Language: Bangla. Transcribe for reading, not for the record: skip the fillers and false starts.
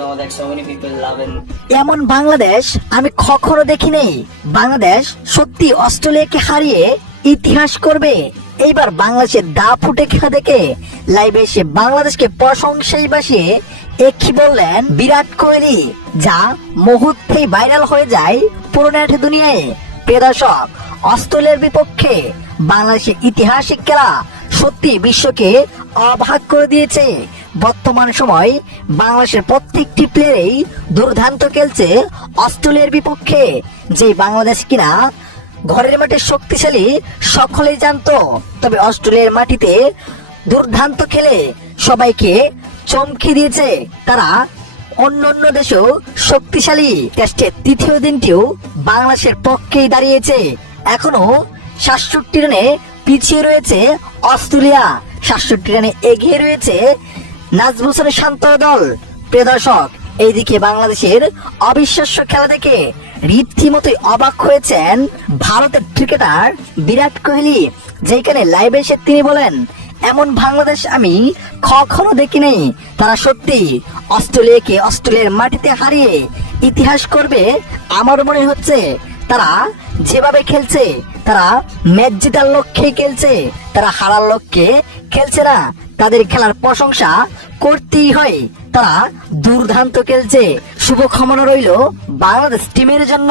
know that so many people love and এমন বাংলাদেশ আমি কখনো দেখিনি। বাংলাদেশ সত্যি অস্ট্রেলিয়াকে হারিয়ে ইতিহাস করবে। এইবার বাংলাদেশের দা ফুটে খেলা দেখে লাইভে এসে বাংলাদেশকে প্রশংসায় বাসিয়ে একই বললেন বিরাট কোহলি, যা মুহূর্তেই ভাইরাল হয়ে যায় পুরো নেট দুনিয়ায়। প্রিয় দর্শক, অস্ট্রেলিয়ার বিপক্ষে বাংলাদেশের ঐতিহাসিক খেলা সত্যি বিশ্বকে অবাক করে দিয়েছে। বর্তমান সময় বাংলাদেশের প্রত্যেকটি প্লেয়ারই দুর্দান্ত খেলছে অস্ট্রেলিয়ার বিপক্ষে, যে বাংলাদেশ কিনা ঘরের মাঠে শক্তিশালী সকলেই জানতো। তবে অস্ট্রেলিয়ার মাটিতে দুর্দান্ত খেলে সবাইকে চমকে দিয়েছে। তারা অন্য দেশেও শক্তিশালী। টেস্টের তৃতীয় দিনটিও বাংলাদেশের পক্ষেই দাঁড়িয়েছে। এখনো 67 রানে পিছিয়ে রয়েছে অস্ট্রেলিয়া, 67 রানে এগিয়ে রয়েছে নাজমুল হোসেনের শান্ত দল। প্রিয় দর্শক, এইদিকে বাংলাদেশের অবিশ্বাস্য খেলা দেখে রীতিমতোই অবাক হয়েছেন ভারতের ক্রিকেটার বিরাট কোহলি, যেখানে লাইভে এসে তিনি বলেন, এমন বাংলাদেশ আমি কখনো দেখিনি। তারা সত্যি অস্ট্রেলিয়ার মাটিতে হারিয়ে ইতিহাস করবে। আমার মনে হচ্ছে তারা যেভাবে খেলছে, তারা ম্যাচ জেতার লক্ষ্যে খেলছে, তারা হারার লক্ষ্যে খেলছে না। তাদের খেলার প্রশংসা করতেই হয়। তারা দুর্দান্ত খেলছে। শুভকামনা রইল বাংলাদেশ টিমের জন্য।